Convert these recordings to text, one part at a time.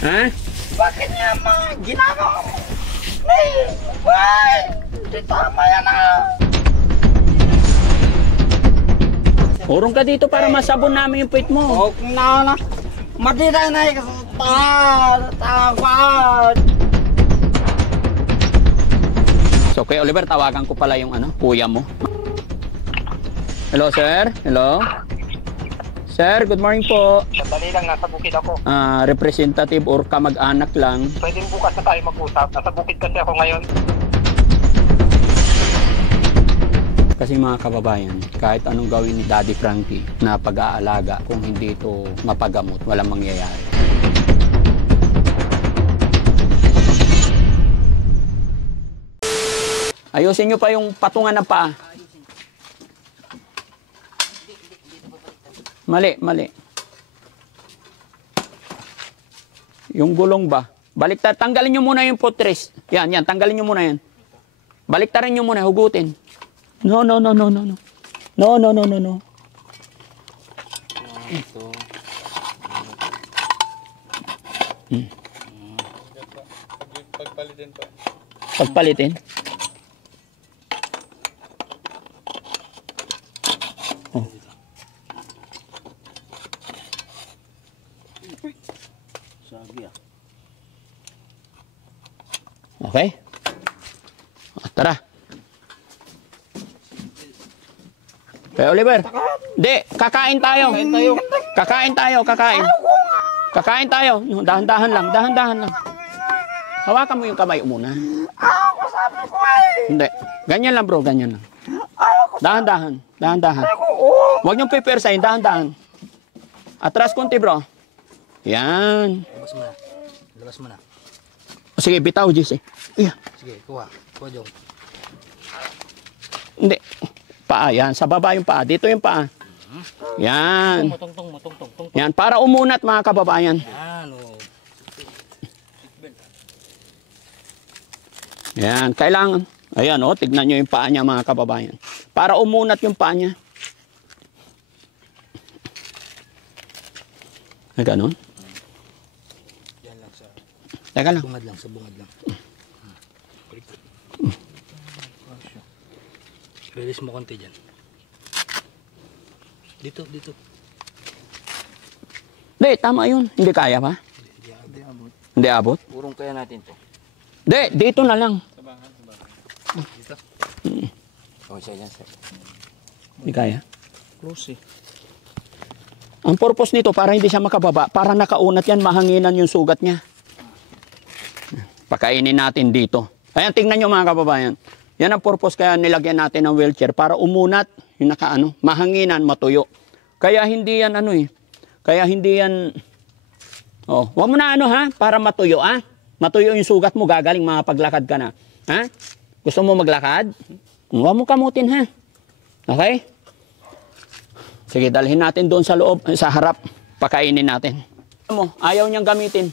Ha? Bakit niya mga ginagawa mo? May, why? Hindi tama yan Urong ka dito para masabon namin yung puwit mo. O kung na, madiray na yung tawad. So, kay Oliver, tawagan ko pala yung kuya mo. Hello, sir? Hello? Sir, good morning po. Sandali lang, nasa bukid ako. Representative or kamag-anak lang. Pwedeng bukas na tayo mag-usap. Nasa bukid kasi ako ngayon. Kasi mga kababayan, kahit anong gawin ni Daddy Frankie na pag-aalaga, kung hindi ito mapagamot, walang mangyayari. Ayusin nyo pa yung patungan ng paa. Mali, mali. Yung gulong ba? Baliktad, tanggalin nyo muna yung footrest. Yan, yan, tanggalin nyo muna yan. Baliktarin nyo muna, hugutin. No, no, no, no, no, no. No, no, no, no, no. Ito. Pagpalitin pa. Pagpalitin? Oh. Okay? Tara. Kaya Oliver, hindi, kakain tayo. Kakain tayo, kakain. Kakain tayo. Dahan-dahan lang, dahan-dahan lang. Hawakan mo yung kamay muna. Ako sabi ko eh. Hindi. Ganyan lang bro, ganyan lang. Dahan-dahan, dahan-dahan. Huwag niyong pipersahin, dahan-dahan. Atras konti bro. Yan. Labas mo na. Labas mo na. Sige, bitaw, Jesse. Yeah. Sige, kuha. Kuha dyan. Hindi. Paa, yan. Sa baba yung paa. Dito yung paa. Yan. Matungtong. Yan. Para umunat mga kababayan. Yan, o. Yan. Kailangan. Ayan, o. Tignan nyo yung paa niya mga kababayan. Para umunat yung paa niya. Ay, ganun. Yan lang sa... Teka lang. Bungad lang, sa bungad lang. Release mo konti dyan. Dito. Hindi, tama yun. Hindi kaya pa? Hindi abot. Hindi abot? Urong kaya natin to. Hindi, dito na lang. Dito. Okay, siya dyan, sir. Hindi kaya. Close eh. Ang purpose nito, para hindi siya makababa, para nakaunat yan, mahanginan yung sugat niya. Pakainin natin dito. Ayan, tingnan nyo mga kababayan. Yan ang purpose kaya nilagyan natin ng wheelchair para umunat, yung mahanginan, matuyo. Kaya hindi yan Kaya hindi yan, wag mo na para matuyo Matuyo yung sugat mo, gagaling paglakad ka na. Ha? Gusto mo maglakad? Huwag mo kamutin ha. Okay? Sige, dalhin natin doon sa loob, sa harap. Pakainin natin. Ayaw niyang gamitin.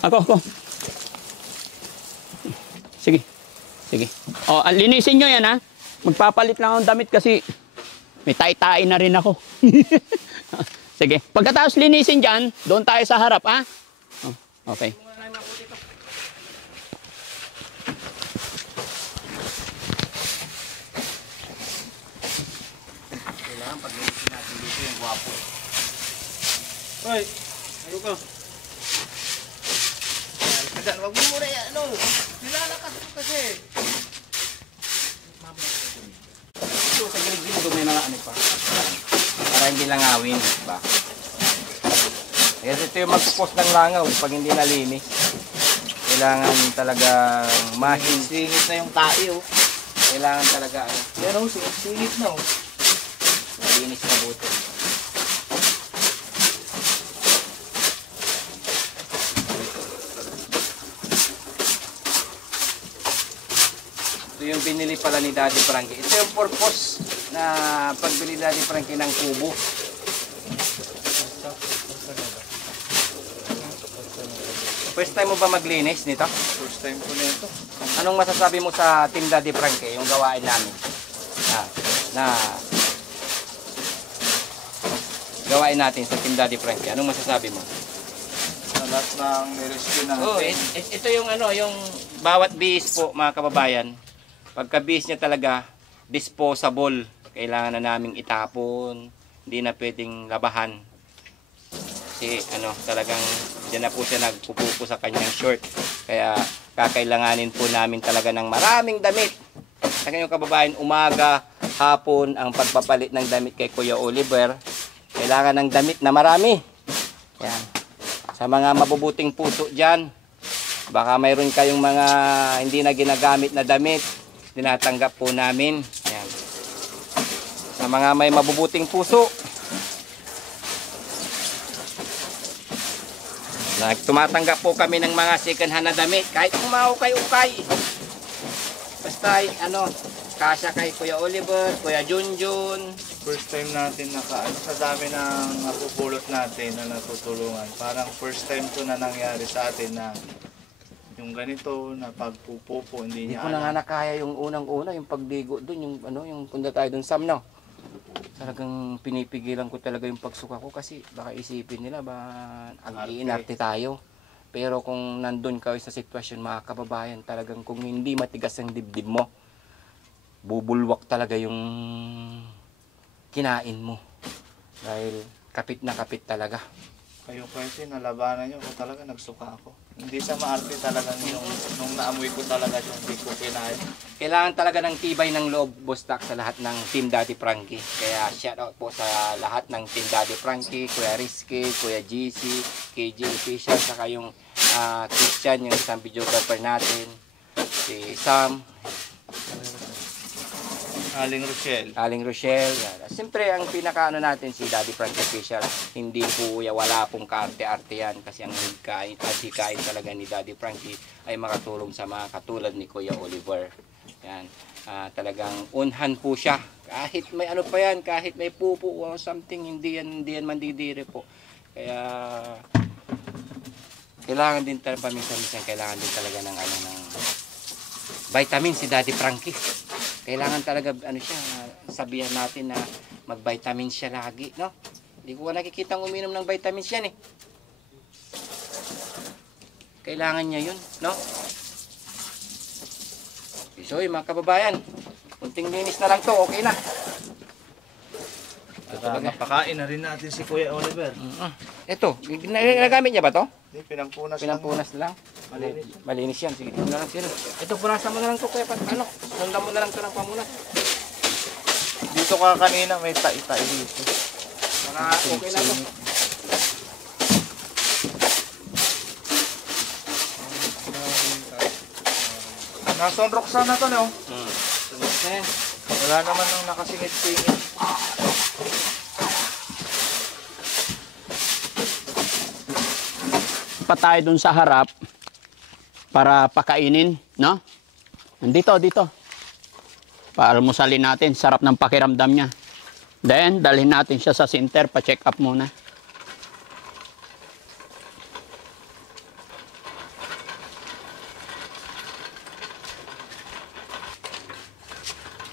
Ako. Sige. Linisin nyo yan Magpapalit lang akong damit kasi may tay-tay na rin ako. Sige. Pagkatapos linisin dyan, doon tayo sa harap okay. Kailangan pag linisin natin dito yung guwapo. Hoy, ayun ka. Wag mo muna yan, nilalakas mo kasi. Ito sa gilid-gilid may mga pa. Para hindi langawin, ba? Kasi ito yung magpupos ng langaw pag hindi nalinis. Kailangan talagang singit na yung tae, Kailangan talaga, Pero singit na, Nalinis na buto. Ito yung binili pala ni Daddy Frankie. Ito yung purpose na pagbili Daddy Frankie ng kubo. First time mo ba maglinis nito? First time ko nito. Anong masasabi mo sa Team Daddy Frankie, yung gawain namin? gawain natin sa Team Daddy Frankie. Anong masasabi mo? Sa lahat ng nirescue natin. Oh, ito yung ano, yung bawat bihis po mga kababayan. Pagka bihis niya talaga disposable. Kailangan na naming itapon. Hindi na pwedeng labahan. Kasi ano, talagang diyan na po siya nagpupupo sa kanyang short. Kaya kakailanganin po namin talaga ng maraming damit. Sa kanyang kababayan, umaga, hapon ang pagpapalit ng damit kay Kuya Oliver. Kailangan ng damit na marami. Yan. Sa mga mabubuting puso dyan, baka mayroon kayong mga hindi na ginagamit na damit, tinatanggap po namin. Yan. Sa mga may mabubuting puso, tumatanggap po kami ng mga second hand na damit, kahit umaukay-ukay. Basta ano, kasya kay Kuya Oliver, Kuya Junjun. First time natin sa dami ng napupulot natin na natutulungan. Parang first time to na nangyari sa atin na yung ganito na pagpupupo, hindi Hindi niya ko na nga nakaya yung unang-una, yung pagdigo doon, yung ano, yung punta tayo doon Sam, no? Talagang pinipigilan ko talaga yung pagsuka ko kasi baka isipin nila ba ang-iinarte tayo. Pero kung nandun ka sa sitwasyon mga kababayan, talagang kung hindi matigas ang dibdib mo, bubulwak talaga yung kinain mo. Dahil kapit na kapit talaga. Kayo kasi nalabanan nyo ko talaga, nagsuka ako. Hindi sa maarte talagang yung nung naamoy ko talaga yung hindi ko kinaya. Kailangan talaga ng tibay ng loob, Bostak, sa lahat ng Team Daddy Frankie. Kaya shout out po sa lahat ng Team Daddy Frankie, Kuya Rizky, Kuya GC, KJ Official, saka yung Christian, yung isang videographer natin, si Sam, Aling Rochelle. Aling Rochelle. Yan. Siyempre, ang pinakaano natin si Daddy Frankie Official, hindi po wala pong kaarte-arte yan kasi ang hikain talaga ni Daddy Frankie ay makatulong sa mga katulad ni Kuya Oliver. Yan. Talagang unhan po siya. Kahit may ano pa yan, kahit may pupo o something, hindi yan mandidire po. Kaya kailangan din talaga paminsan-minsan, kailangan din talaga ng ano, ng vitamin si Daddy Frankie. Kailangan talaga ano siya, sabihan natin na mag-vitamins siya lagi, no? Hindi ko nakikitang uminom ng vitamins yan eh. Kailangan niya 'yun, no? So, mga kababayan, kunting linis na lang 'to, okay na. Napakain na rin natin si Kuya Oliver. Ito, nagamit niya ba 'to? Hindi, pinampunas Pinampunas na lang. Malinis. Malinis yan. Sige, ito na lang sila. Ito, punasan mo na lang ito. Kaya ano, sundan mo na lang ito ng pamunas. Dito ka kanina, may tai-tai dito. Para okay na ito. Nasonrok sana to, no? Sunod na yan. Wala naman nang nakasingit-singit. Pa tayo dun sa harap para pakainin, no? Dito. Paalmusalin natin, sarap ng pakiramdam niya. Then, dalhin natin siya sa center, pa-check up muna.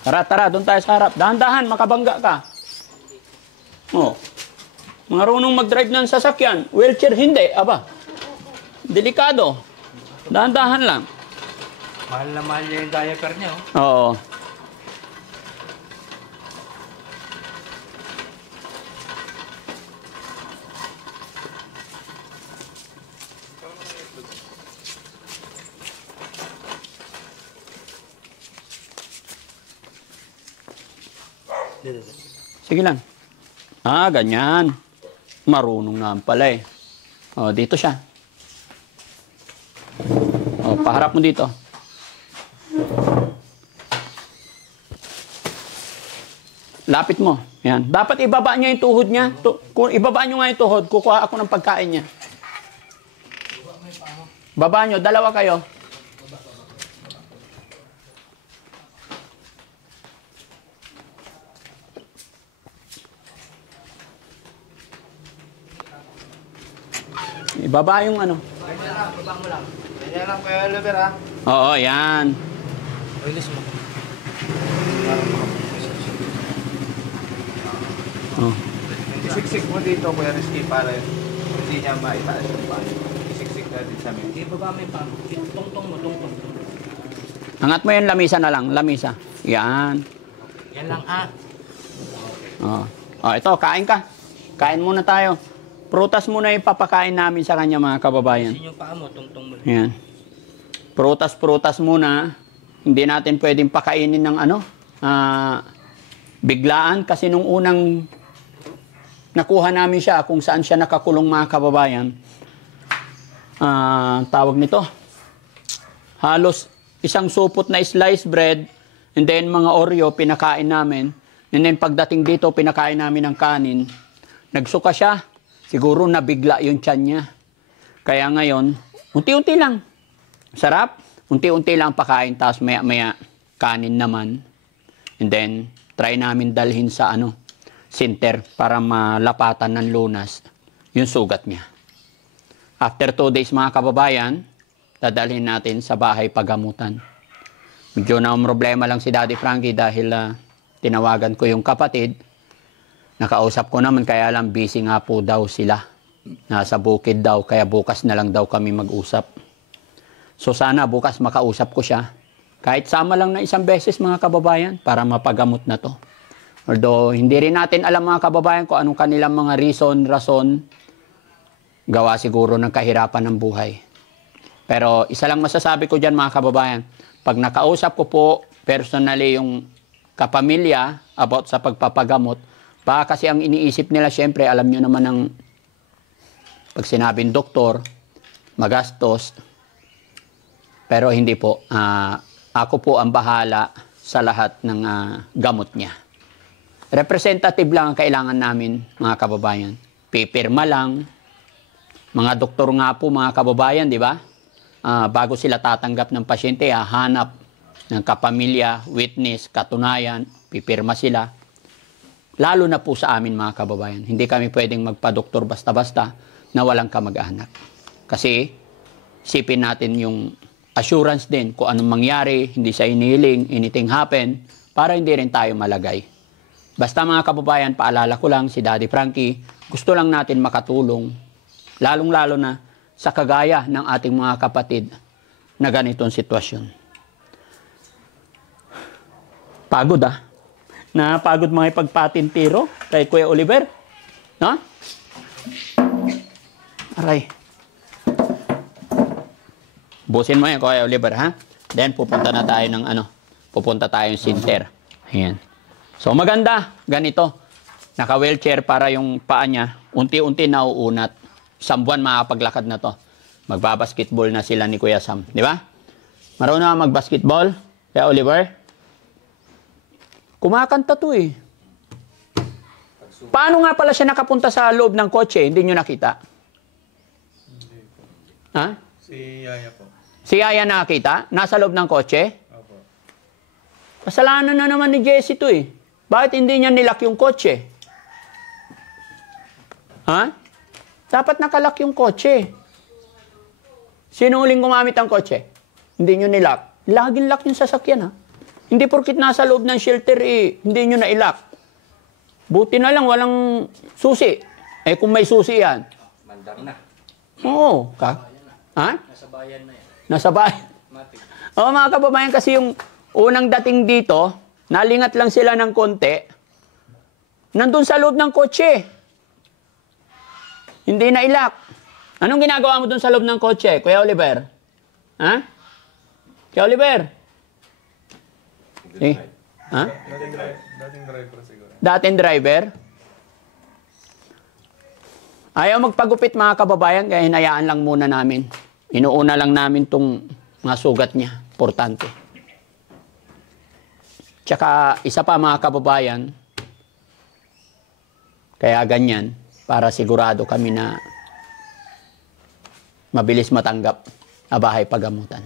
Tara, doon tayo sa harap. Dahan-dahan, makabangga ka. Oh. Marunong mag-drive ng sasakyan. Wheelchair, hindi. Aba. Delikado. Dahan-dahan lang. Mahal na mahal niya yung diaper niya, oh. Oo. Sige lang. Ganyan. Marunong naman pala eh. Dito siya. Paharap mo dito. Lapit mo. Yan. Dapat ibaba niya yung tuhod niya. Kung ibaba niyo nga yung tuhod, kukuha ako ng pagkain niya. Baba niyo, dalawa kayo. Ibaba yung ano. Ganyan lang, Kuya Oliver, ha? Oo, yan. Release mo. Isiksik mo dito, Kuya Rizky, para hindi niya maitaas yung pan. Isiksik na din sa amin. Hindi baba may pang. Tungtong mo, tungtong. Angat mo yan, lamisa na lang. Lamisa. Yan. Yan lang Oh. Oh, ito, kain ka. Kain muna tayo. Prutas muna yung papakain namin sa kanya, mga kababayan. Kasi yung paa mo, tungtong mo. Yan. Prutas muna. Hindi natin pwedeng pakainin ng biglaan kasi nung unang nakuha namin siya kung saan siya nakakulong, mga kababayan. Tawag nito. Halos isang supot na sliced bread and then mga Oreo pinakain namin. And then pagdating dito, pinakain namin ng kanin. Nagsuka siya. Siguro nabigla yung tiyan niya. Kaya ngayon, unti-unti lang. Sarap. Unti-unti lang pakain. Tapos maya-maya kanin naman. And then, try namin dalhin sa center para malapatan ng lunas yung sugat niya. After 2 days, mga kababayan, dadalhin natin sa bahay pagamutan. Medyo na problema lang si Daddy Frankie dahil tinawagan ko yung kapatid. Nakausap ko naman, kaya lang busy nga po daw sila. Nasa bukid daw, kaya bukas na lang daw kami mag-usap. So sana bukas makausap ko siya. Kahit sama lang na 1 beses, mga kababayan, para mapagamot na to. Although hindi rin natin alam, mga kababayan, kung anong kanilang mga rason, gawa siguro ng kahirapan ng buhay. Pero isa lang masasabi ko dyan, mga kababayan, pag nakausap ko po personally yung kapamilya about sa pagpapagamot, baka kasi ang iniisip nila, syempre, alam nyo naman ng pag sinabing doktor, magastos. Pero hindi po. Ako po ang bahala sa lahat ng gamot niya. Representative lang ang kailangan namin, mga kababayan. Pipirma lang. Mga doktor nga po, mga kababayan, di ba? Bago sila tatanggap ng pasyente, hanap ng kapamilya, witness, katunayan, pipirma sila. Lalo na po sa amin, mga kababayan. Hindi kami pwedeng magpa-doktor basta-basta na walang kamag-anak. Kasi sipin natin yung assurance din kung anong mangyari, hindi sa inihiling, anything happen, para hindi rin tayo malagay. Basta, mga kababayan, paalala ko lang si Daddy Frankie, gusto lang natin makatulong, lalong-lalo na sa kagaya ng ating mga kapatid na ganitong sitwasyon. Pagod Napagod mga ipagpatintiro kay Kuya Oliver. No? Aray. Busin mo yan, Kuya Oliver, ha? Then, pupunta na tayo ng pupunta tayo ng center. Ayan. So, maganda. Ganito. Naka-wheelchair para yung paa niya, unti-unti nauunat. 1 buwan makapaglakad na to. Magbabasketball na sila ni Kuya Sam. Di ba? Marunong na mag-basketball, Kuya Oliver? Kumakanta to eh. Paano nga pala siya nakapunta sa loob ng kotse? Hindi nyo nakita? Ha? Si Yaya po. Si Yaya nakita? Nasa loob ng kotse? Opo. Kasalanan na naman ni Jessie to eh. Bakit hindi niya nilak yung kotse? Ha? Dapat nakalak yung kotse. Sino uling gumamit ang kotse? Hindi nyo nilak. Laging lock yung sasakyan ha. Hindi porkit nasa loob ng shelter hindi nyo na-ilak. Buti na lang walang susi. Kung may susi yan. Mandar na. Oo. Ha? Nasa bayan na yan. Nasa bayan. Matik. Oo, mga kababayan, kasi yung unang dating dito, nalingat lang sila ng konti. Nandun sa loob ng kotse. Hindi na-ilak. Anong ginagawa mo dun sa loob ng kotse, Kuya Oliver? Ha? Kuya Oliver? Ha? Dating driver siguro. Dating driver? Ayaw magpagupit, mga kababayan, kaya hinayaan lang muna namin. Inuuna lang namin tong mga sugat niya. Importante. Tsaka isa pa, mga kababayan, kaya ganyan, para sigurado kami na mabilis matanggap na bahay pagamutan.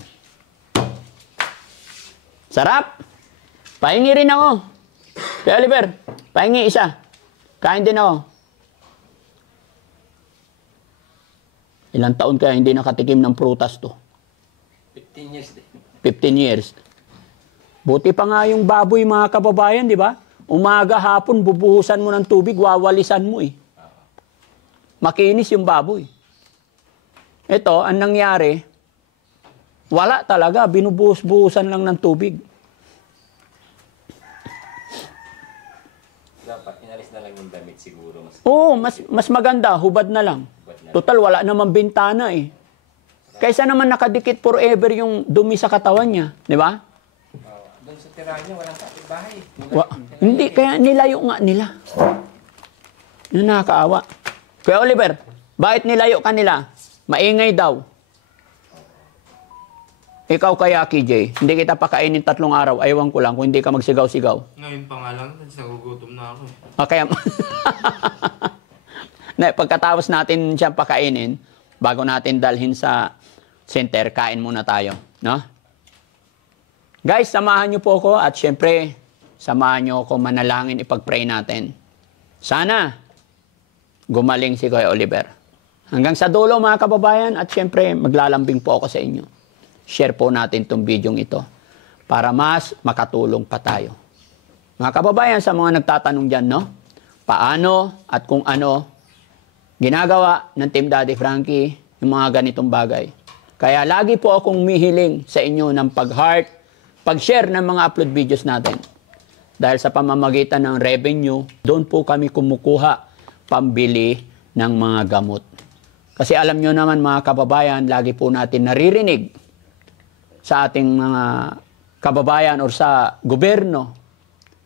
Sarap! Pahingi rin ako. Kaya Oliver, pahingi isa. Kain din ako. Ilang taon kaya hindi nakatikim ng prutas to? 15 years din. 15 years. Buti pa nga yung baboy, mga kababayan, di ba? Umaga, hapon, bubuhusan mo ng tubig, wawalisan mo eh. makinis yung baboy. Ito, ang nangyari, wala talaga, binubuhos-buhusan lang ng tubig. Dapat inalis na lang yung damit siguro. Oo, mas maganda, hubad na lang. Total, wala namang bintana eh. Kaysa naman nakadikit forever yung dumi sa katawan niya. Di ba? Doon sa tirahan niya, walang kapitbahay. Hindi, kaya nilayo nga nila. Yun nakakaawa. Kuya Oliver, bakit nilayo ka nila? Maingay daw. Ikaw kaya, KJ, hindi kita pakainin 3 araw. Ayawan ko lang kung hindi ka magsigaw-sigaw. Ngayon pa nga lang, nagugutom na ako. Kaya, pagkatapos natin siyang pakainin, bago natin dalhin sa center, kain muna tayo. No? Guys, samahan niyo po ako at syempre, samahan niyo ako manalangin, ipag-pray natin. Sana, gumaling si Kuya Oliver. Hanggang sa dulo mga kababayan at syempre, maglalambing po ako sa inyo. Share po natin itong video ito para mas makatulong pa tayo. Mga kababayan, sa mga nagtatanong dyan, no? Paano at kung ano ginagawa ng Team Daddy Frankie yung mga ganitong bagay. Kaya lagi po akong mihiling sa inyo ng pag-heart, pag-share ng mga upload videos natin. Dahil sa pamamagitan ng revenue, doon po kami kumukuha pambili ng mga gamot. Kasi alam nyo naman mga kababayan, lagi po natin naririnig sa ating mga kababayan o sa gobyerno,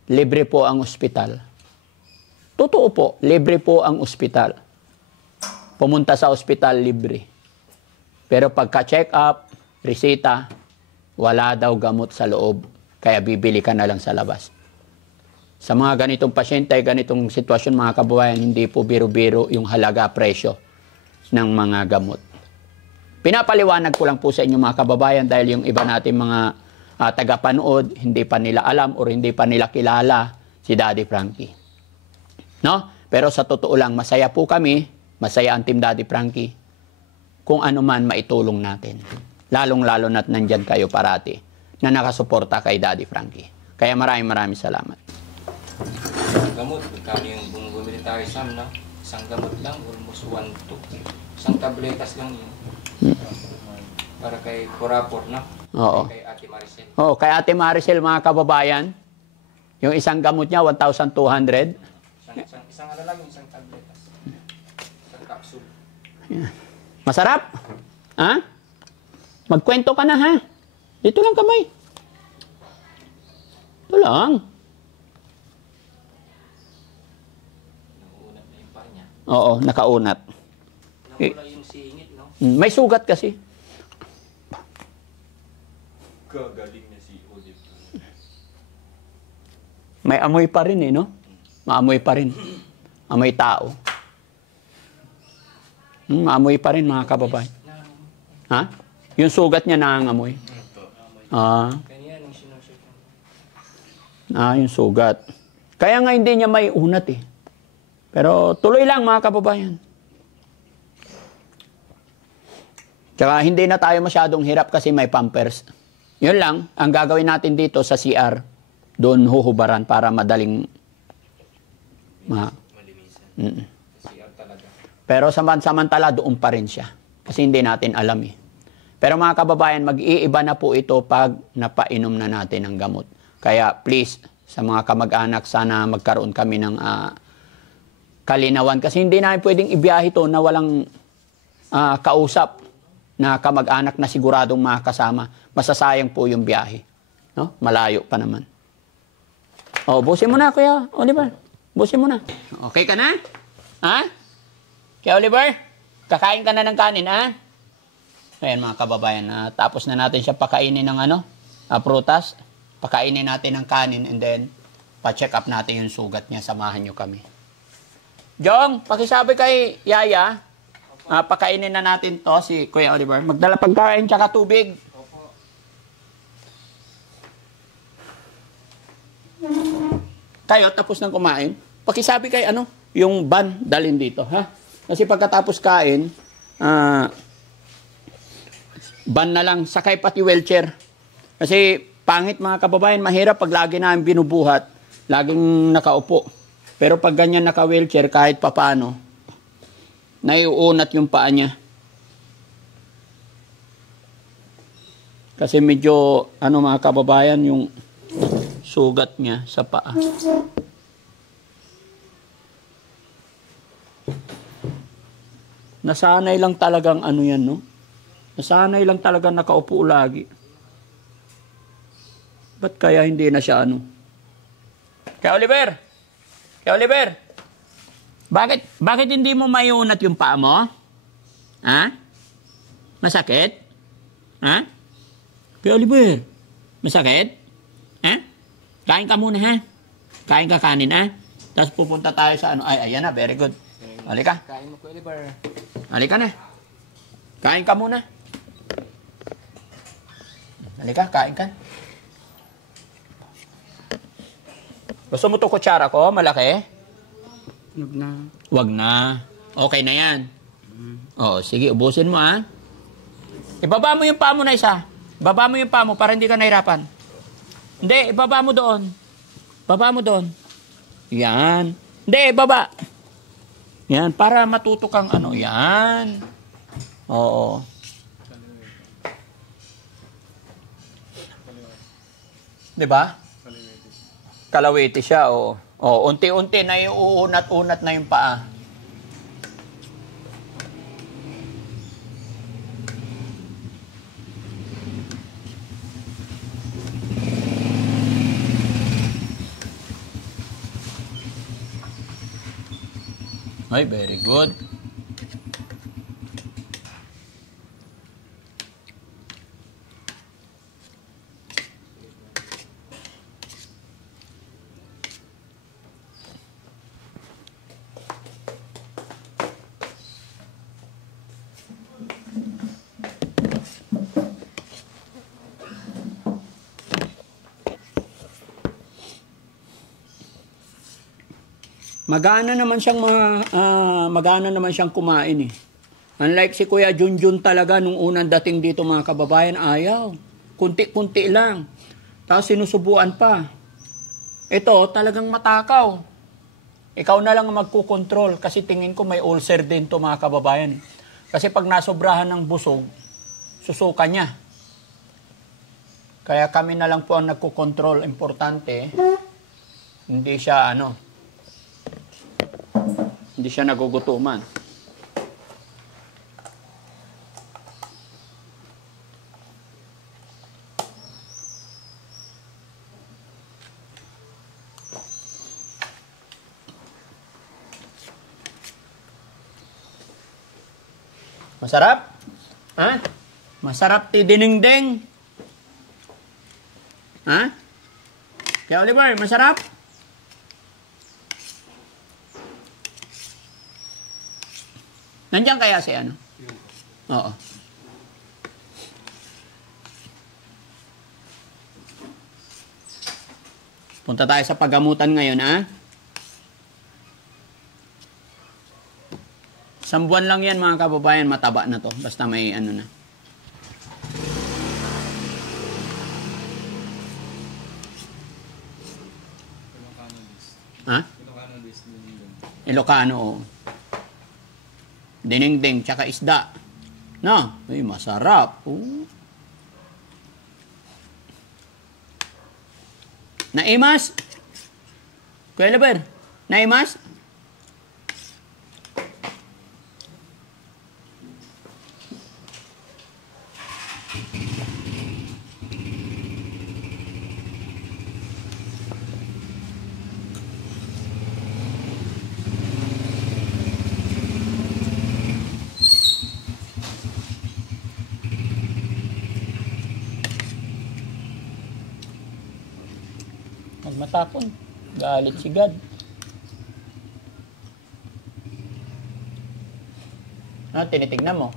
libre po ang ospital. Totoo po, libre po ang ospital. Pumunta sa ospital, libre. Pero pagka-check up, resita, wala daw gamot sa loob. Kaya bibili ka na lang sa labas. Sa mga ganitong pasyente, ganitong sitwasyon mga kababayan, hindi po biro-biro yung halaga, presyo ng mga gamot. Pinapaliwanag ko lang po sa inyo mga kababayan dahil yung iba natin mga tagapanood, hindi pa nila alam o hindi pa nila kilala si Daddy Frankie. No? Pero sa totoo lang, masaya po kami, masaya ang Team Daddy Frankie kung ano man maitulong natin. Lalong-lalo na't nandyan kayo parati na nakasuporta kay Daddy Frankie. Kaya maraming salamat. Gamot, magkano yung bumili tayo, Sam, no? Isang gamot lang, almost 1-2. Isang tabletas lang yun. Para kay Kurapor, no? Oo. Kay Ate Maricel. Oo, kay Ate Maricel, mga kababayan, yung isang gamot niya, 1,200. Isang ano lang, isang tabletas. Isang capsule. Masarap? Ha? Magkwento ka na, ha? Dito lang kamay. Ito lang. Nakuunat na yung paa niya. Oo, nakaunat. Nakula yung singit, no? May sugat kasi. Gagaling na si Olive. May amoy pa rin eh, no? Maamoy pa rin. Amoy tao. Maamoy pa rin mga kababayan. Ha? Yung sugat niya nangangamoy. Kanya nung sinusok. Yung sugat. Kaya nga hindi niya may unat eh. Pero tuloy lang mga kababayan. Tsaka hindi na tayo masyadong hirap kasi may pampers. Yun lang, ang gagawin natin dito sa CR, doon huhubaran para madaling Malinisan. CR talaga. Pero samantala doon pa rin siya. Kasi hindi natin alam eh. Pero mga kababayan, mag-iiba na po ito pag napainom na natin ng gamot. Kaya please, sa mga kamag-anak, sana magkaroon kami ng kalinawan. Kasi hindi namin pwedeng ibiyahe ito na walang kausap na kamag-anak na siguradong makakasama. Masasayang po yung biyahe. No? Malayo pa naman. O, busin mo na, Kuya Oliver. Busin mo na. Okay ka na? Ha? Kuya Oliver, kakain ka na ng kanin, ha? Ayan mga kababayan, tapos na natin siya pakainin ng prutas. Pakainin natin ng kanin and then pa-check up natin yung sugat niya. Samahan nyo kami. Jong, pakisabi kay Yaya. Pakainin na natin to si Kuya Oliver. Magdala pagkain tsaka tubig. Tayo, tapos ng kumain. Pakisabi kay yung van dalhin dito, ha? Kasi pagkatapos kain, van na lang, sakay pati wheelchair. Kasi pangit mga kababayan, mahirap pag lagi namin binubuhat, laging nakaupo. Pero pag ganyan naka-wheelchair, kahit papano, naiuunat yung paa niya. Kasi medyo, mga kababayan, yung sugat niya sa paa. Nasanay lang talagang yan, no? Nasanay lang talagang nakaupo lagi. Ba't kaya hindi na siya Kaya Oliver, bakit hindi mo maiunat yung paa mo? Ha? Masakit? Ha? Kaya Oliver, masakit? Ha? Kain ka muna, ha? Kain ka kanin, ha? Tapos pupunta tayo sa Ay, ayan na, very good. Halika. Kain mo, Kuya Oliver. Halika na. Kain ka muna. Halika, kain ka. Gusto mo to kutsara ko? Malaki? Huwag na. Wag na. Okay na yan. Sige, ubusin mo, ha? Ibaba mo yung paa mo na isa. Ibaba mo yung paa mo para hindi ka nahirapan. Hindi, ibaba mo doon. Baba mo doon. Yan. Hindi, ibaba. Yan, para matuto kang yan. Oo. Diba? Kalawiti siya, unti-unti na iuunat-unat na yung paa. Ay, very good. Magana naman siyang kumain eh. Unlike si Kuya Junjun talaga nung unang dating dito mga kababayan, ayaw. Kunti-kunti lang. Tapos sinusubuan pa. Ito talagang matakaw. Ikaw na lang magkukontrol kasi tingin ko may ulcer din to mga kababayan. Kasi pag nasobrahan ng busog, susuka niya. Kaya kami na lang po ang nagkukontrol. Importante, hindi siya hindi siya nagugutuman. Masarap? Ha? Masarap ti dinengdeng. Ha? Kaya Oliver, masarap? Nandiyan kaya si Oo. Punta tayo sa paggamutan ngayon, ha? 1 buwan lang yan, mga kababayan. Mataba na to. Basta may na. Ha? Ilocano, oo. Dinengdeng, tsaka isda. No? Ay, masarap. Naimas? Kuya Leber, naimas? Matapon. Galit si God. Tinitignan mo.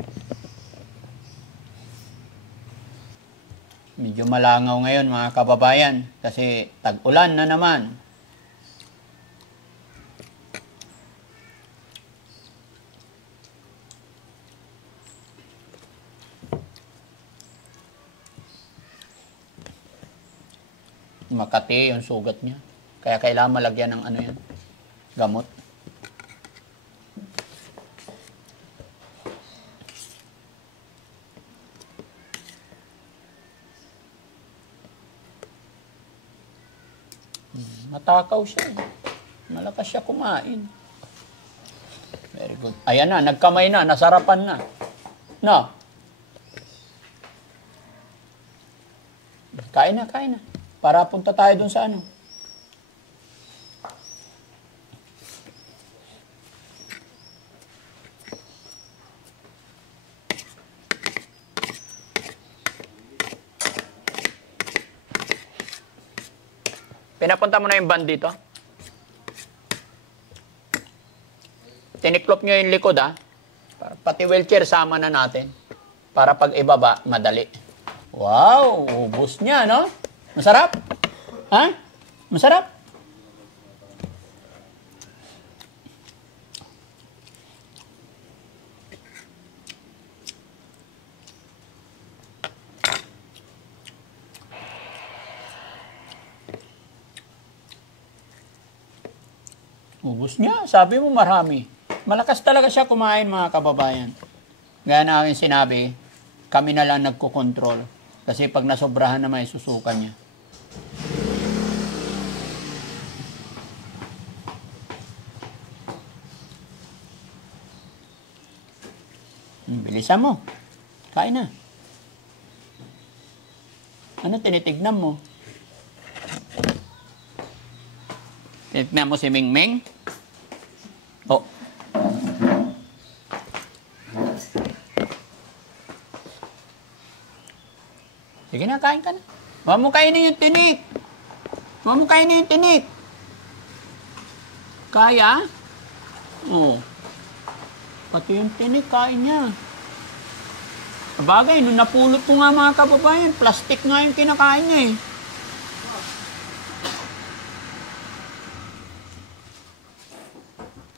Medyo malangaw ngayon mga kababayan kasi tag-ulan na naman. Makati yung sugat niya. Kaya kailangan malagyan ng yan, gamot. Matakaw siya. Malakas siya kumain. Very good. Ayan na, nagkamay na, nasarapan na. No? Kain na, kain na. Para punta tayo dun sa ano. Pinapunta mo na yung band dito. Tiniklop nyo yung likod, ha? Pati wheelchair, sama na natin. Para pag ibaba, madali. Wow! Ubus niya, no? Masarap? Ha? Masarap? Ubus niya. Sabi mo marami. Malakas talaga siya kumain, mga kababayan. Gaya na aking sinabi, kami na lang nagkukontrol. Kasi pag nasobrahan na may susukan niya. Bilisan mo. Kain na. Ano tinitignan mo? Tinignan mo si Mingming? Oh. Sige na, kain ka na. Huwag mo kainin yung tinik. Huwag mo kainin yung tinik. Kaya? Oo. Pati yung tinik, kain niya. Sabagay, nung napulot ko nga mga kababayan, plastic nga yung kinakain niya eh.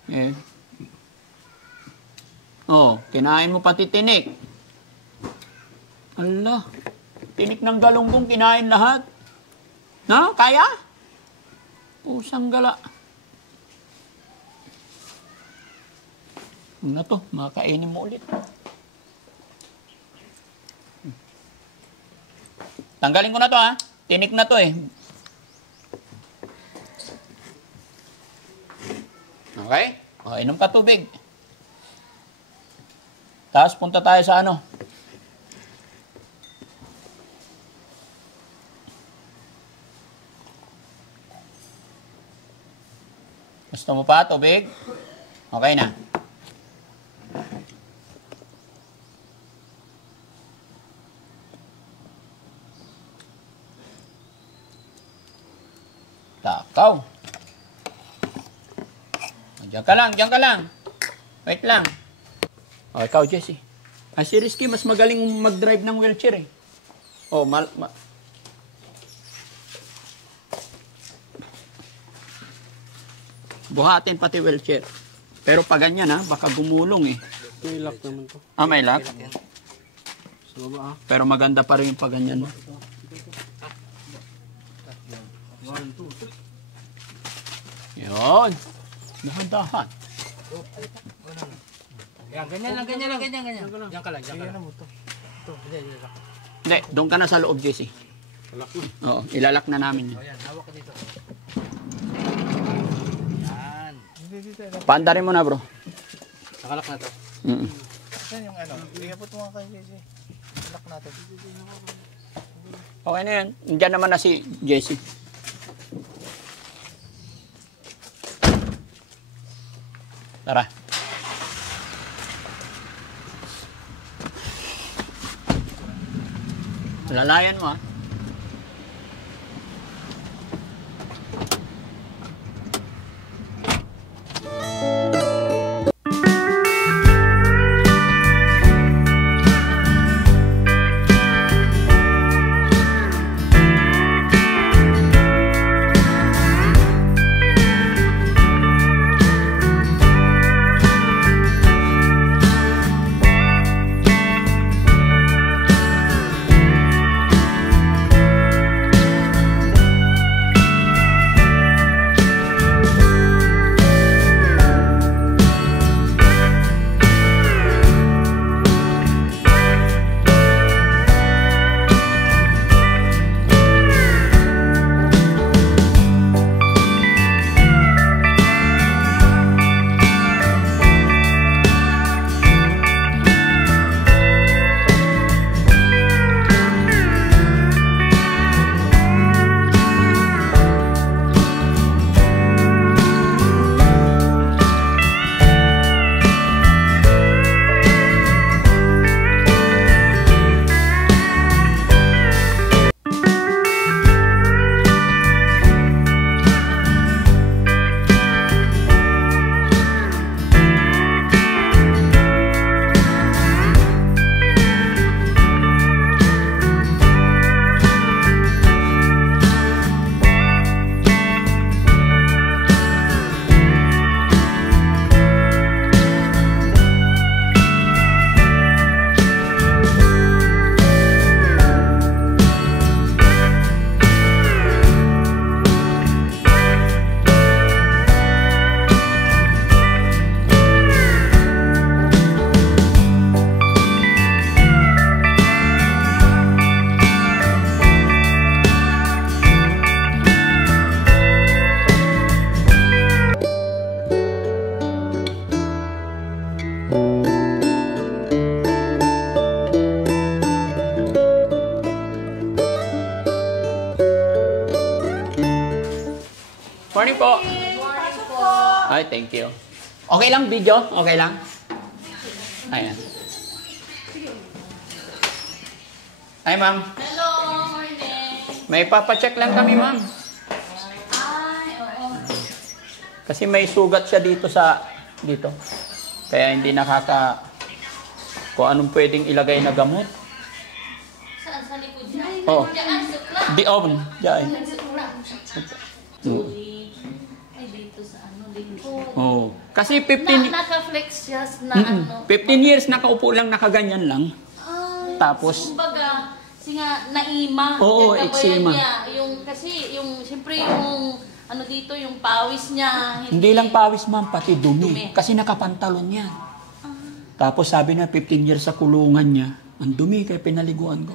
Eh. Oh, kinain mo pati tinik. Allah. Tinik ng galunggong kinain lahat. No? Kaya? Pusang gala. Ano to? Makakainin mo ulit. Tanggalin ko na to, ha? Tinik na to eh. Okay? O, inom ka tubig. Tapos punta tayo sa ano? Gusto mo pa tubig? Okay na. Takaw. Diyan ka lang, diyan ka lang. Wait lang. O, ikaw, Jessie. Si Rizky, mas magaling mag-drive ng wheelchair eh. O, buhatin pati wheelchair. Pero pag ganyan ha, baka gumulong eh. May lock naman to. May lock? Sa baba Pero maganda pa rin yung pag ganyan. No? 1, 2, 3. Yun. Dahan-dahan. Yan, ganyan lang. Diyan ka lang. Hindi, doon ka na sa loob, Jessie. Lock na. Oo, ilalak na namin yun. Yan, hawak ka dito. Paandarin mo na, bro. Nakalak na to. Yan yung ano. Iabot mo nga kayo, Jesse. Lock natin. Okay na yan. Diyan naman na si Jessie. Tara. Lalayan mo, ha? po. Morning po. Ay, thank you. Okay lang video? Okay lang? Ayan. Ay, ma'am. Hello, morning. May papacheck lang kami, ma'am. Ay, oo. Kasi may sugat siya dito dito. Kaya hindi kung anong pwedeng ilagay na gamot. Saan? Sa likod niya? Oo. Diyan, sukla. Di oven. Diyan. Sukla. Ay, dito sa likod. Oh. Kasi 15 Naka-flex siya na ano. 15 years nakaupo lang, nakaganyan lang. Ay, Tapos? kumbaga, nga naima. Oo, Kagabayan eczema. niya. Kasi siyempre yung ano dito, yung pawis niya. Hindi lang pawis, ma'am, pati dumi. Dumi. Kasi nakapantalon yan. Tapos sabi na 15 years sa kulungan niya, ang dumi, kaya pinaliguan ko.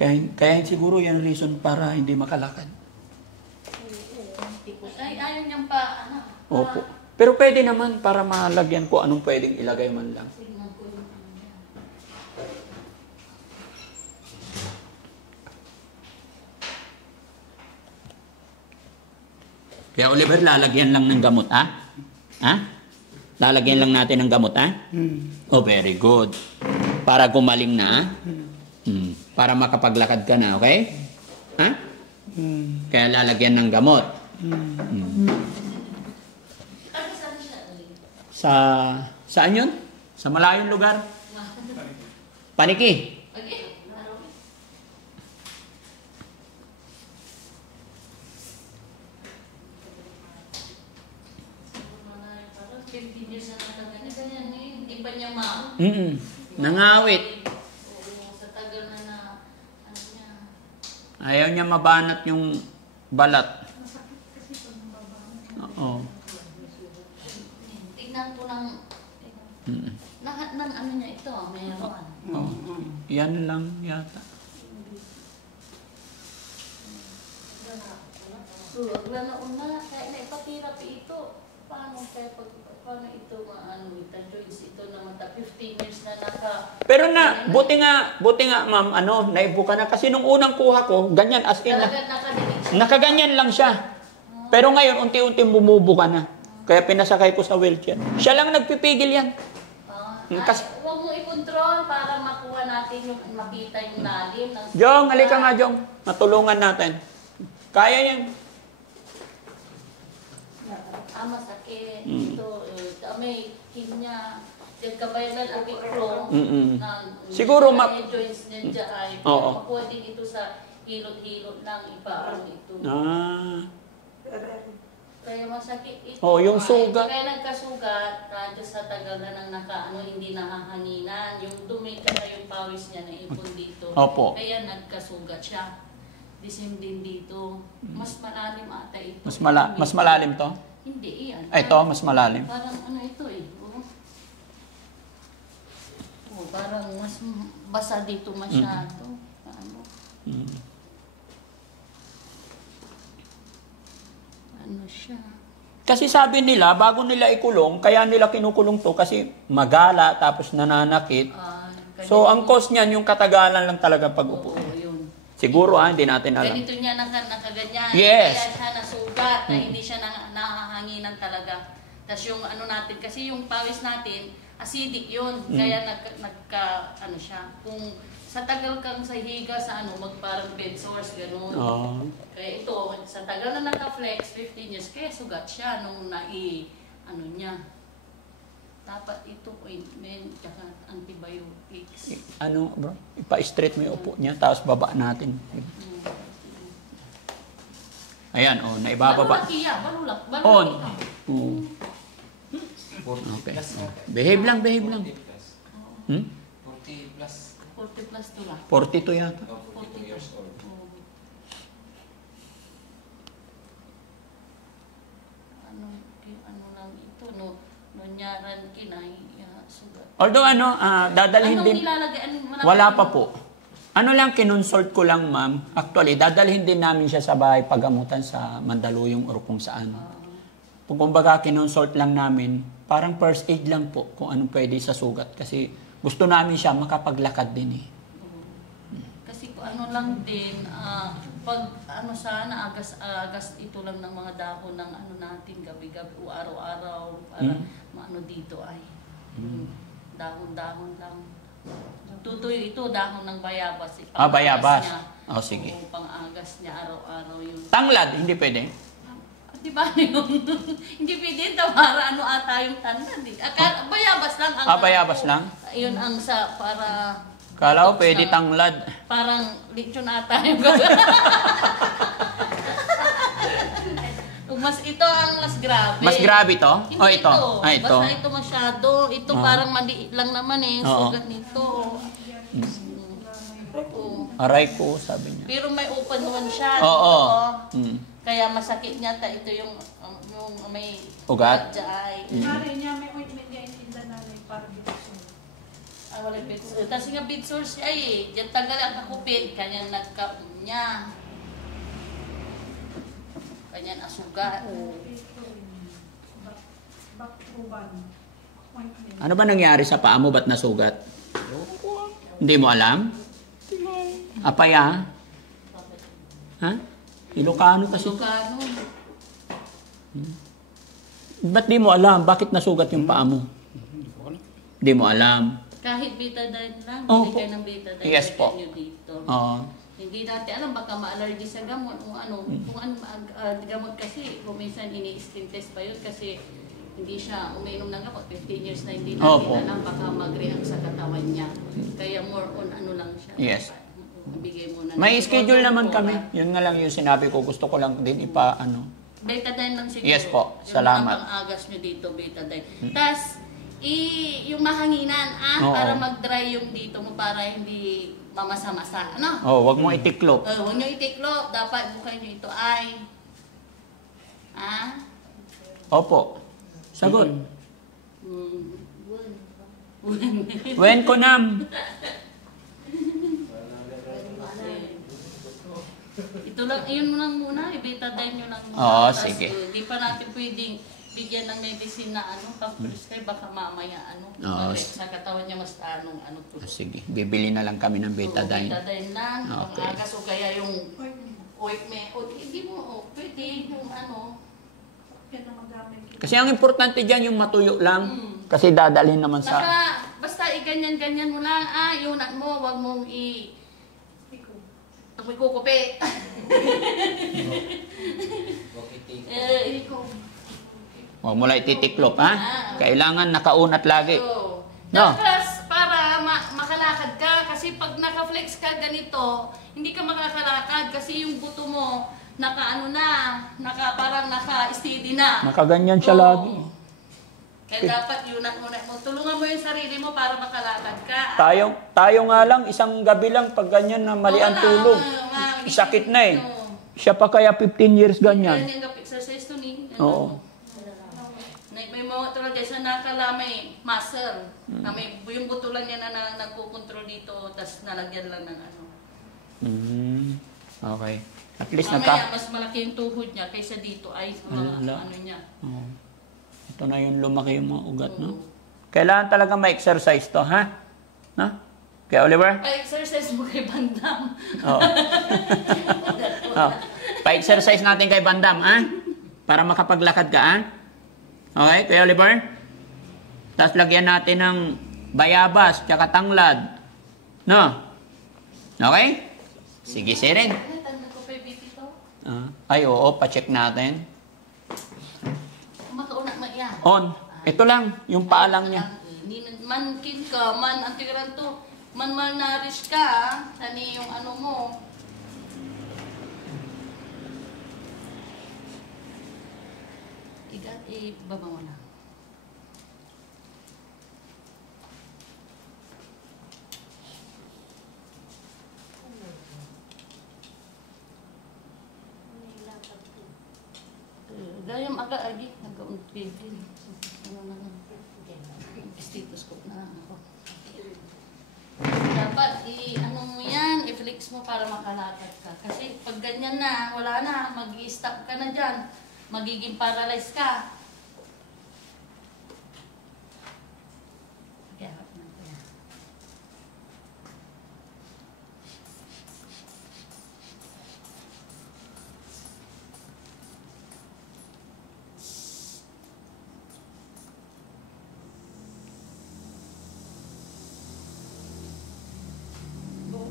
Kaya siguro yan reason para hindi makalakad. Ay, ayaw niyang pa, ano. Opo. Pero pwede naman para malagyan ko anong pwedeng ilagay man lang. Tignan ko yung ano niya. Kaya Oliver, lalagyan lang ng gamot, ha? Ha? Lalagyan lang natin ng gamot, ha? Oh, very good. Para gumaling na, ha? Para makapaglakad ka na, okay? Ha? Kaya lalagyan ng gamot. Saan yun? Sa malayong lugar? Paniki. Okay. 15 years na ganyan eh. Hindi pa niya Nangawit. Oo, sa tagal na ano niya. Ayaw niya mabanat yung balat. Masakit kasi pag mababanat. Oo. Tignan ko ng lahat ng ano niya ito, meron. Oh. Yan lang yata. So, una, kaya naipatirapi ito. Paano ito maano ito, joints ito naman 15 years na Pero buti nga ma'am, naibuka na kasi nung unang kuha ko, ganyan as in talaga nakadinig siya. nakaganyan lang siya. Pero ngayon unti-unti bumubuka na. Kaya pinasakay ko sa wheelchair. Siya lang nagpipigil yan. Huwag mo i-control para makuha natin makita yung lalim ng Jong, halika nga Jong. Matulungan natin. Kaya yan. Masakit. Ito, may kinya. Diyan ka ba yung apiklo? Siguro joints niya dyan ay Oo. makuha din ito sa hilot-hilot ng ipaon ito. Kaya masakit ito. Oh, yung sugat. Kaya nagkasugat, radyo sa tagal na nang hindi nahahanginan. Yung dumi ka yung pawis niya na ipon dito. Opo. Kaya nagkasugat siya. Disim din dito. Mas malalim ata ito. Mas malalim to? Hindi, iyan. Ito, mas malalim. Parang ano ito eh. Parang mas basa dito masyado. Ano? Ano siya? Kasi sabi nila, bago nila ikulong, kaya nila kinukulong to kasi magala tapos nananakit. So, ang cause niyan, yung katagalan lang talaga pag-upo. Oo, yun. Siguro, hindi natin alam. Ganito niya nakaganyan. Yes. Kaya siya nasugat, na hindi siya nahahanginan talaga. Tapos yung ano natin, kasi yung pawis natin, acidic yun. Kaya ano siya. Kung sa tagal kang sa higa sa magparang bed sores, gano'n. Kaya ito, sa tagal na naka-flex, 15 years, kaya sugat siya nung niya. Dapat ito, ointment, tsaka antibiotics. Bro? Ipa-straight mo yung upo niya, tapos baba natin. Ayan, naibababa. Balulak. On. Okay. Behave lang. 40 plus. 40 plus to lang. 42 yata. 42 years old. Ano lang ito, nunyaran kinay, sugat. Although dadalhin Anong din. nilalagay? Wala pa po. Ano lang, kinonsult ko lang, ma'am. Actually, dadalhin din namin siya sa bahay pagamutan sa Mandaluyong or kung saan. Kumbaga, kinonsult lang namin, parang first aid lang po kung anong pwede sa sugat. Kasi gusto namin siya makapaglakad din eh. Kasi ano lang din, Pag ano sana, agas ito lang ng mga dahon ng ano natin, gabi-gabi o araw-araw para maano dito ay dahon-dahon lang. Tutuyo ito, dahon ng bayabas. Bayabas. Niya. Oh, sige. Oo, pang-agas niya araw-araw yun. Tanglad, hindi pwede. Di ba yun? Hindi pwede, para ano ata yung tanglad eh. Bayabas lang. Ang Bayabas ko. lang? Yun ang sa, para... Kala ko pwede tanglad. Parang lechon ata yung mas ito ang mas grabe. Mas grabe to? Hindi O ito? Ito. Basta ito masyado. Ito parang maliit lang naman eh. Oo. Sugat nito. Oo. Aray ko, sabi niya. Pero may open one siya. Oo. Dito. Kaya masakit niya ito yung may Ugat? Ay. Mari niya may ointment niya itinda namin para dito. Wala bed sores. Tapos nga bed sores siya eh. Diyan tagal ang kakupit. Kanya nagkaon niya. Kanya asugat. Bakruban. Ointment. Ano ba nangyari sa paa mo? Ba't nasugat? Hindi mo alam? Apaya? Ha? Ilocano kasi. Ilocano. Ba't di mo alam? Bakit nasugat yung paa mo? Di mo alam. Kahit betadine lang, Opo. bili kayo ng betadine. Yes po. Nyo dito. Oo. Hindi natin alam, baka ma-allergy sa gamot o ano. Kung ano, gamot kasi, kung minsan ini-skin test pa yun kasi hindi siya uminom ng gamot. 15 years na hindi natin Opo. alam, baka mag-react sa katawan niya. Kaya more on ano lang siya. Yes. Bigay mo na. May schedule naman kami. Yun nga lang yung sinabi ko. Gusto ko lang din Betadine lang siguro. Yes po. Yung Salamat. mga pang-agas nyo dito, betadine. Tapos, yung mahanginan, Oo. para mag-dry yung dito mo para hindi mamasa-masa. Ano? Oh, wag mo itiklop. Huwag nyo itiklop. Dapat bukay nyo ito ay... Opo. Sagot. Mm. Wen ko nam. Ito lang, yun mo lang muna. Ibetadine nyo lang muna. Oo, Tas, sige. Di pa natin pwedeng bigyan ng medicine na pa-prescribe, baka mamaya Oo. sa katawan niya mas ano to. Sige, bibili na lang kami ng betadine. Betadine lang, Okay. pang-agas o kaya yung ointment. O hindi mo, pwede yung Kaya na magamit. Kasi ang importante dyan yung matuyo lang. Kasi dadalhin naman sa... Basta i-ganyan-ganyan mo lang, yunat mo, wag mong may kukupi. Huwag mo lang ititiklop, ha? Kailangan nakaunat lagi. No? Tapos, para makalakad ka, kasi pag naka-flex ka ganito, hindi ka makakalakad kasi yung buto mo, parang naka-steady na. Nakaganyan siya Oo. lagi. Kaya dapat yunat mo. Tulungan mo yung sarili mo para makalakad ka. Tayo nga lang, isang gabi lang, pag ganyan na mali ang tulog. Sakit na eh. Siya pa kaya 15 years ganyan. Ganyan ang exercise to ni. Oo. May mga tulad dyan sa nakala may muscle. Na may, yung buto lang niya na nagkukontrol dito, tapos nalagyan lang ng ano. Okay. At least Mamaya, mas malaki yung tuhod niya kaysa dito ay mga Ala. ano niya. Oh. Ito na yung lumaki yung mga ugat, no? Kailangan talaga ma-exercise to, ha? No? Kaya Oliver? Pa-exercise mo kay Bandam. Oo. Oh. Pa-exercise natin kay Bandam, ha? Para makapaglakad ka, ha? Okay, Kaya Oliver? Tapos lagyan natin ng bayabas, tsaka tanglad. No? Okay? Sige, Seren. Tanda ko pa yung BP to. Ay, oo, pa-check natin. Makauna mo yan. On. Ito lang, yung paa lang niya. Mankin ka, antigaran to. Malnourished ka, tani yung ano mo. Ibaba mo na. Gayam aga agi nag-unpidin. Ano na lang. Stethoscope na lang ako. Dapat ano mo yan, i-flex mo para makalakad ka. Kasi pag ganyan na, wala na, mag-i-stop ka na dyan. Magiging paralyzed ka. Kaya harap na ko yan.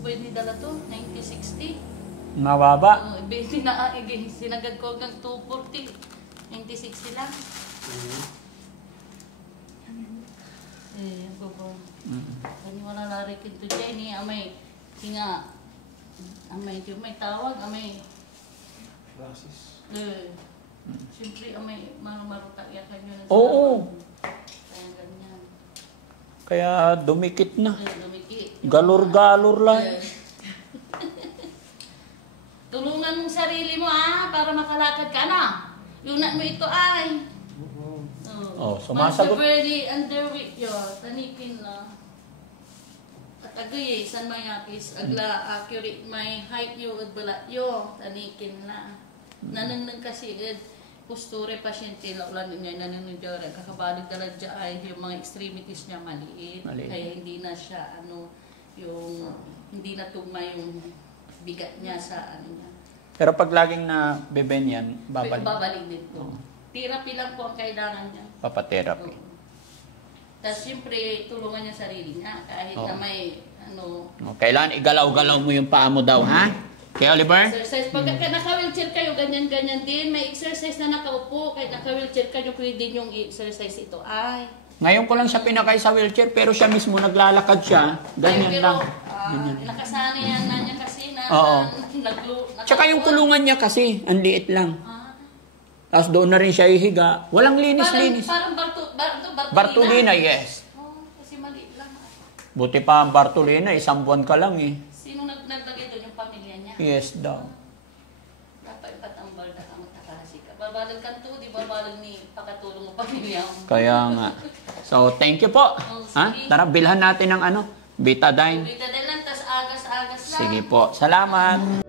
ba ni dala to? 9060. Mababa. Sinagad ko hanggang 240. 9060 lang. Ako po. Kani wala larikin to dyan. Ni amay. Tinga. Amay. May tawag. Amay. Siyempre amay. Marutak yakan yun. Oo. Kaya ganyan. Kaya dumikit na. Dumikit. Galor-galor lang. Tulungan mong sarili mo para makalakad ka na. Yunat mo ito ay. Oh, sumasagot. Mansaberli underweight yo, tanikin na. At agay san mayakis, agla accurate may height yo at balat yo, tanikin na. Nananang kasi posture pasyente laulan niya nananang dara kakabalig dala dya ay yung mga extremities niya maliit. Kaya hindi na siya yung hindi na tugma yung bigat niya sa niya. Pero pag laging na beben yan, babalik. Babalik din po. Therapy lang po ang kailangan niya. Papatherapy. Tapos siyempre, tulungan niya sarili niya kahit na may Kailangan igalaw-galaw mo yung paa mo daw, ha? Okay, Oliver? exercise. Pag naka-wheelchair kayo, ganyan-ganyan din. May exercise na nakaupo. Kahit naka-wheelchair kayo, pwede yung exercise ito. Ay. Ngayon ko lang siya pinakay sa wheelchair, pero siya mismo naglalakad siya. Ganyan pero, lang. Nakasanay yan na niya kasi na Oo. Tsaka yung kulungan. kulungan niya kasi, ang liit lang. Tapos doon na rin siya ihiga. Walang linis-linis. Parang Bartolina, yes. Kasi maliit lang. Buti pa ang Bartolina, 1 buwan ka lang eh. Sino naglagay doon yung pamilya niya? Yes daw. Dapat ipatambal na kang takasi ka. Babalag ka to, di babalag ni pakatulong mo pamilya mo. Kaya nga. So, thank you po. Ha? Tara, bilhan natin ng Betadine. Betadine lang, tas agas-agas lang. Sige po. Salamat.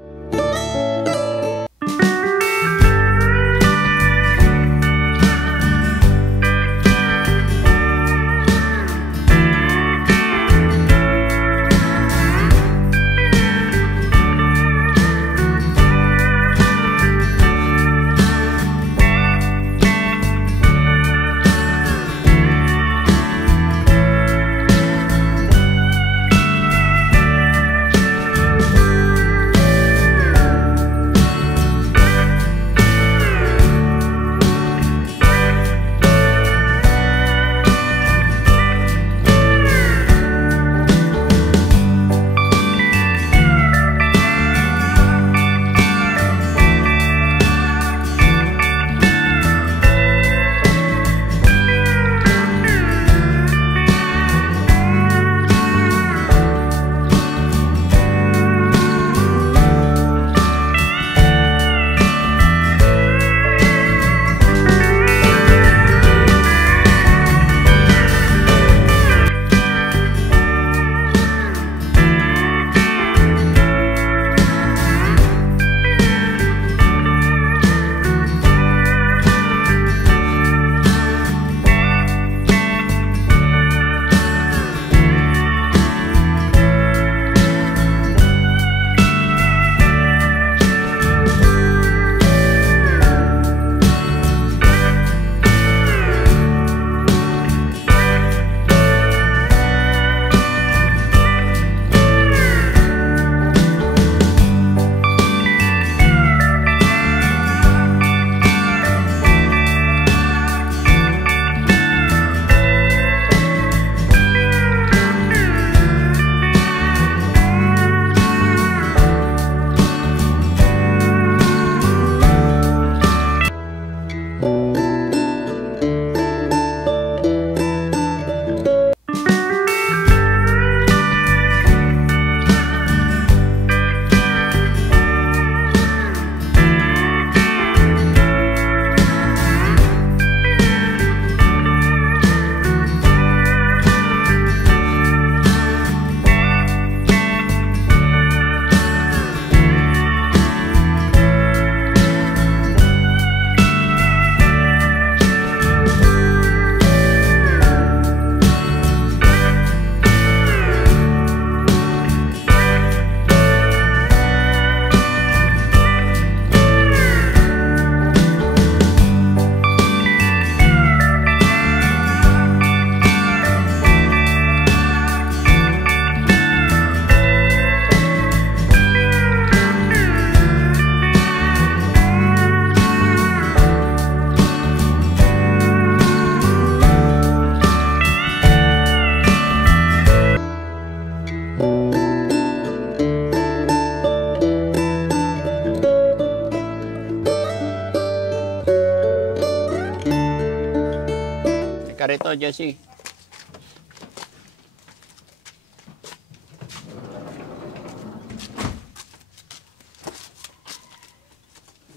ito, Jessie.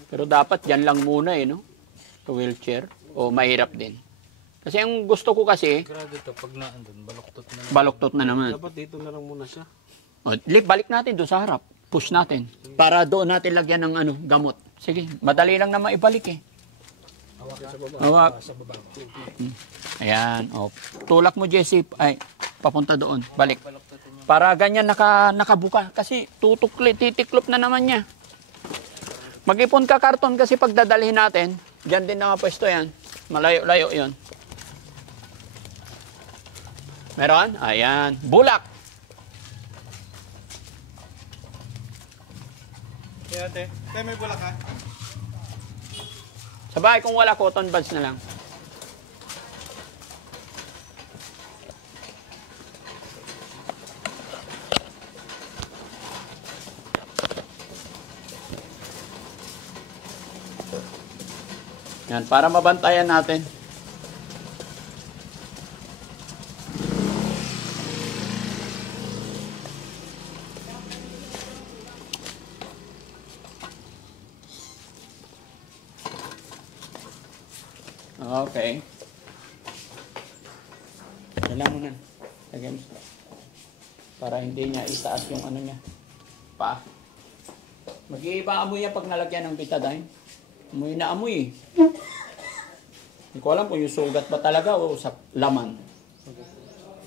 Pero dapat yan lang muna eh, no? Sa wheelchair. O mahirap din. Kasi ang gusto ko kasi, Grado ito, pag naandun, baluktot na. baluktot na naman. Dapat dito na lang muna siya. O, balik natin doon sa harap. Push natin. Para doon natin lagyan ng ano, gamot. Sige, madali lang naman ibalik eh. Hawak. Ayan. O, tulak mo, Jessie. Ay, papunta doon. Balik. Para ganyan nakabuka. Kasi titiklop na naman niya. Mag-ipon ka karton kasi pag dadalhin natin, dyan din nakapwesto yan. Malayo-layo yon. Meron? Ayan. Bulak. Kaya ate, tayo may bulak ha? Sa bahay kung wala, cotton buds na lang. Yan, para mabantayan natin. Okay. Kailangan mo na. Lagyan mo. Para hindi niya itaas yung ano niya. Pa. Mag-iiba amoy niya pag nalagyan ng betadine. Amoy na amoy. Hindi ko alam kung yung sugat ba talaga o sa laman.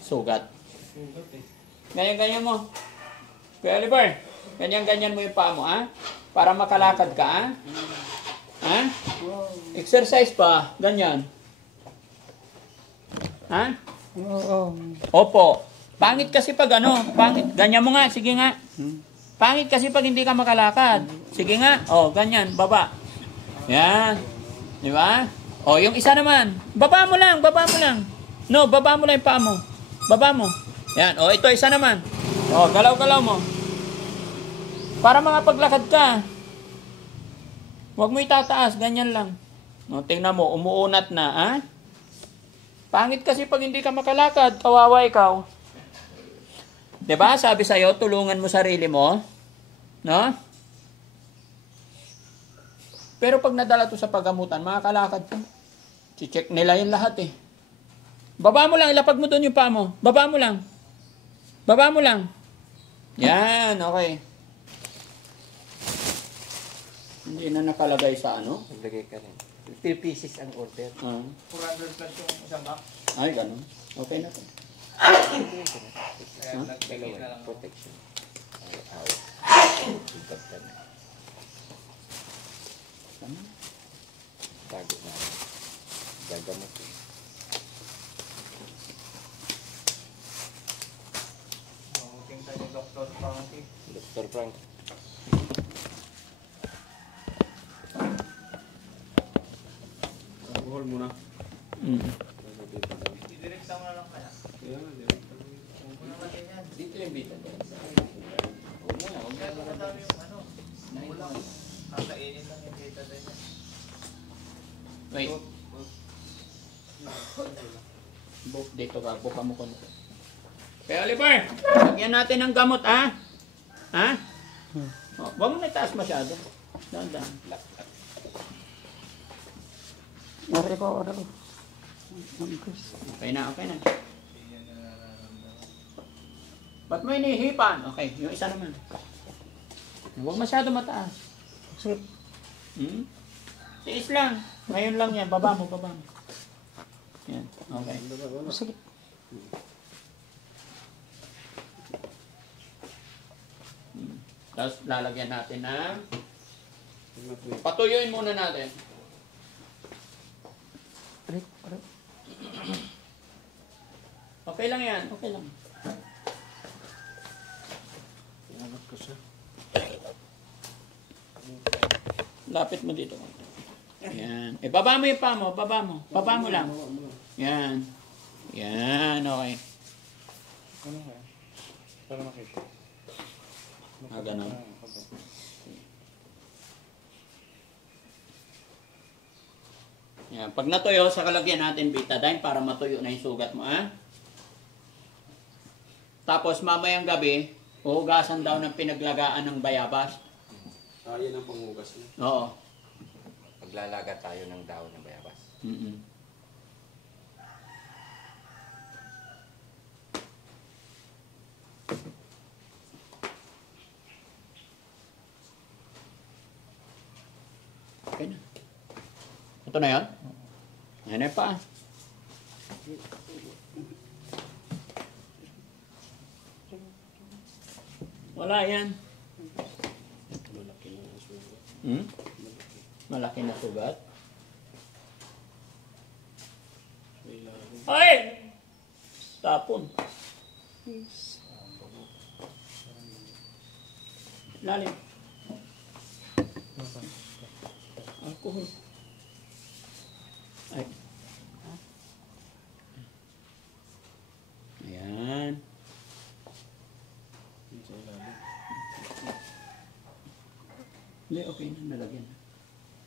Sugat. Ganyan-ganyan mo. Kuya Oliver, ganyan-ganyan mo yung paa mo, ha? Para makalakad ka, ha? Ha? Exercise pa. Ganyan. Ha? Oo. Opo. Pangit kasi pag ano, pangit. Ganyan mo nga, sige nga. Pangit kasi pag hindi ka makalakad. Sige nga. O, ganyan, baba. Yan. Di ba? O, yung isa naman. Baba mo lang, baba mo lang. No, baba mo lang yung paa mo. Baba mo. Yan. O, ito isa naman. O, galaw-galaw mo. Para makapaglakad ka. Huwag mo itataas, ganyan lang. O, tingnan mo, umuunat na, ha? Pangit kasi pag hindi ka makalakad, kawawa ikaw. Diba? Sabi sa'yo, tulungan mo sarili mo. No? Pero pag nadala to sa paggamutan, makakalakad ka. Si-check nila yung lahat eh. Baba mo lang, ilapag mo doon yung paa mo. Baba mo lang. Baba mo lang. Yan, okay. Hindi na nakalagay sa ano? Naglagay ka rin. 3 pieces ang order. 400 plus yung isang box. Ay, ganun. Okay na to. Kaya nagbigay na lang. Protection. Bago na. Gagamot. Mamuting tayo ni Dr. Frankie. Dr. Frank. Alcohol muna. Idirekta mo na lang kaya. Huwag mo naman ganyan. Dito yung bita. Kaya makadami yung ano. Ulang. Kakainin lang yung data din. Wait. Dito ka, buka mo konti. Kaya Oliver, lagyan natin ng gamot, ha? Ha? Oh, huwag mo na itaas masyado. Dahan-dahan. Nari ko, order ko. Okay na, okay na. Ba't mo inihipan? Okay, yung isa naman. Huwag masyado mataas. Hmm? Tiis lang. Ngayon lang yan. Baba mo, baba mo. Yan, okay. Sige. Tapos lalagyan natin ng... Patuyuin muna natin. Okay lang yan, okay lang. Inangat ko siya. Lapit mo dito. Yan. Eh, baba mo yung paa mo, baba mo. Baba mo lang. Yan. Yan, okay. Ano kaya? Para makita. Ganun. Yan. Pag natuyo, saka lagyan natin betadine para matuyo na yung sugat mo. Tapos mamayang gabi, huhugasan daw ng pinaglagaan ng bayabas. Yan ang panghugas niya. Oo. Maglalaga tayo ng dahon ng bayabas. Okay na. Ito na yan? Yan na pa. Wala yan. Malaki na ang sugat. Malaki na sugat. Kailangan. Ay! Tapon. Lalim. Alcohol. Ay. Ayan. Sa ilalim. Hindi, okay na. Nalagyan na.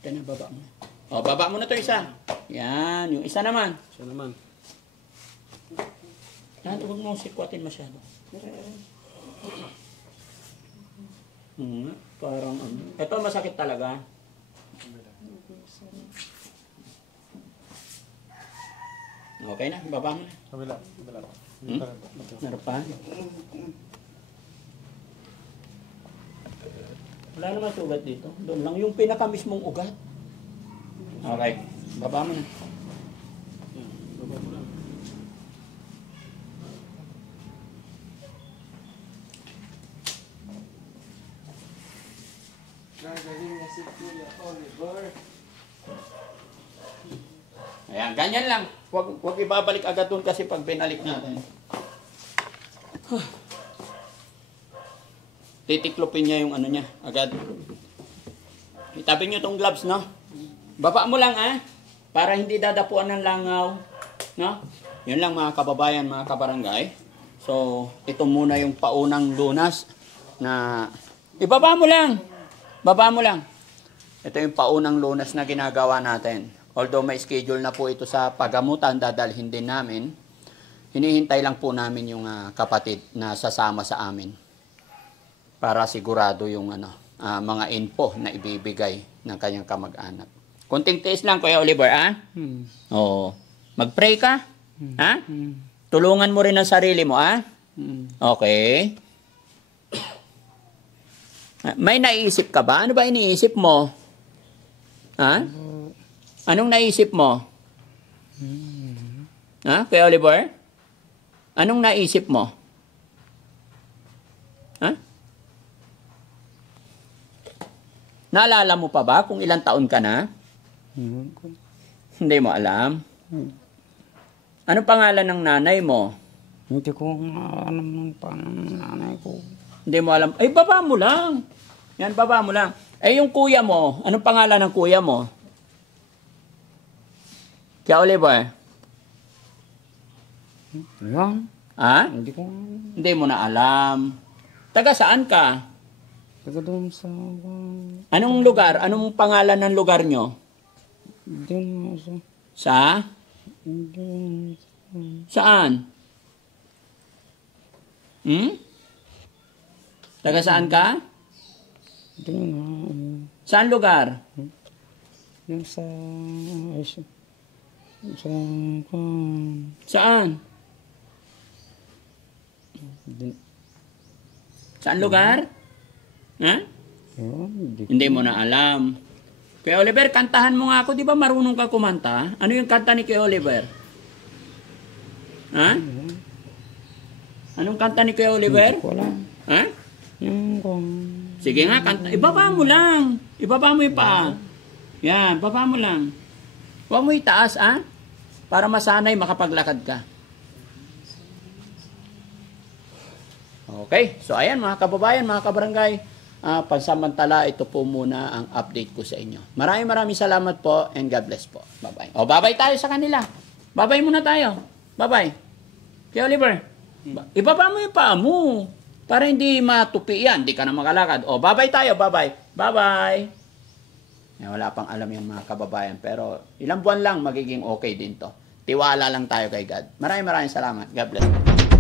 Kaya na, baba mo na. O, baba mo na to isa. Yan. Yung isa naman. Siya naman. Yan, huwag mo sikwatin masyado. Parang ano. Ito masakit talaga. Okay na, baba mo na. Kabila. Kabila. Meron pa? Wala naman sugat dito. Doon lang yung pinaka mismong ugat. Okay, baba mo na. Baba mo lang. Gagaling na si Kuya Oliver. Ayan, ganyan lang. Huwag ibabalik agad doon kasi pag binalik natin. Titiklopin niya yung ano niya agad. Itabi niyo tong gloves, no? Baba mo lang, para hindi dadapuan ng langaw. No? Yun lang mga kababayan, mga kabarangay. So, ito muna yung paunang lunas na ibaba mo lang. Baba mo lang. Ito yung paunang lunas na ginagawa natin. Although may schedule na po ito sa pagamutan, dadalhin din namin. Hinihintay lang po namin yung kapatid na sasama sa amin. Para sigurado yung mga info na ibibigay ng kanyang kamag-anak. Kunting tiis lang, Kuya Oliver, Oo. Mag-pray ka? Tulungan mo rin ang sarili mo, Okay. May naisip ka ba? Ano ba iniisip mo? Anong naisip mo? Kuya Oliver? Anong naisip mo? Naalala mo pa ba kung ilang taon ka na? Hindi mo alam. Anong pangalan ng nanay mo? Hindi ko alam ng nanay ko. Hindi mo alam. Ay, baba mo lang. Yan, baba mo lang. Eh, yung kuya mo, anong pangalan ng kuya mo? Kaya Oliver? Ayan. Hindi ko Hindi mo na alam. Taga saan ka? taga doon sa... Anong lugar? Anong pangalan ng lugar nyo? Doon sa... Sa? Doon Saan? Taga saan ka? doon Saan lugar? yung sa... Saan? Saan lugar? Hindi mo na alam. Kuya Oliver, kantahan mo nga ako. Di ba marunong ka kumanta? Ano yung kanta ni Kuya Oliver? Anong kanta ni Kuya Oliver? Wala. Yung Sige nga, kanta. Ibaba mo lang. Ibaba mo yung paa. Yan, baba mo lang. Huwag mo itaas, para masanay makapaglakad ka. Okay, so ayan mga kababayan, mga kabarangay, pansamantala ito po muna ang update ko sa inyo. Maraming salamat po and God bless po. Bye-bye. O, bye-bye tayo sa kanila. Bye-bye muna tayo. Bye-bye. Kaya Oliver, ibaba mo yung paa mo para hindi matupi yan, hindi ka na makalakad. O, bye-bye tayo, bye-bye. Bye-bye. Wala pang alam yan mga kababayan. Pero ilang buwan lang magiging okay din to. Tiwala lang tayo kay God. Maraming salamat. God bless.